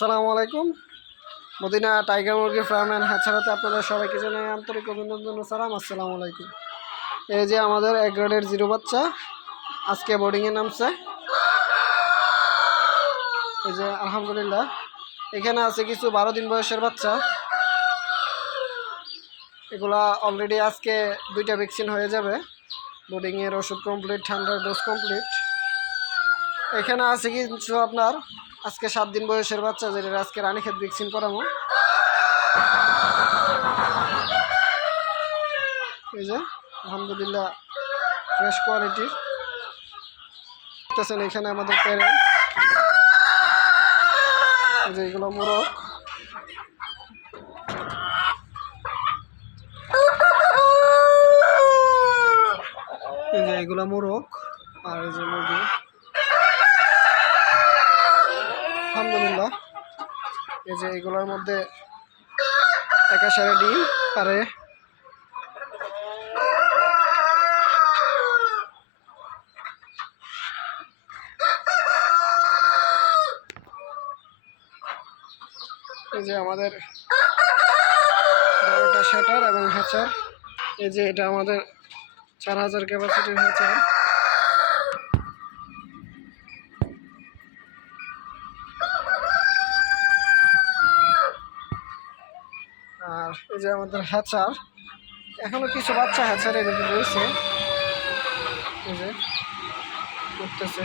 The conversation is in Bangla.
আসসালামু আলাইকুম। মদিনা টাইগার মুরগি ফার্ম অ্যান্ড হ্যাচারিতে আপনাদের সবাইকে জানাই আন্তরিক অভিনন্দন ও সালাম। আসসালামু আলাইকুম। এই যে আমাদের এক গ্রেডের জিরো বাচ্চা আজকে বোর্ডিংয়ে নামছে। এই যে আলহামদুলিল্লাহ এখানে আছে কিছু 12 দিন বয়সের বাচ্চা। এগুলা অলরেডি আজকে 2টা ভ্যাকসিন হয়ে যাবে। বোর্ডিংয়ের ওষুধ কমপ্লিট, ঠান্ডার ডোজ কমপ্লিট। এখানে আছে কিছু আপনার আজকে 7 দিন বয়সের বাচ্চা, যেটা আজকে রানীক্ষেত ভ্যাকসিন করাবো। এই যে আলহামদুলিল্লাহ ফ্রেশ কোয়ালিটির দেখতেছেন। এখানে আমাদের প্যারেন্টস, এই যে এগুলো মোরগ। এই যে এগুলো মোরগ আর এই যে মুরগি। আলহামদুলিল্লাহ এই যে এগুলোর মধ্যে একাশারে ডিম পারে। এই যে আমাদের 12টা শাটার এবং হ্যাচার। এই যে এটা আমাদের 4000 ক্যাপাসিটির হ্যাচার। আর এই যে আমাদের হ্যাচার, এখনো কিছু বাচ্চা হ্যাচারের রয়েছে, এই যে করতেছে।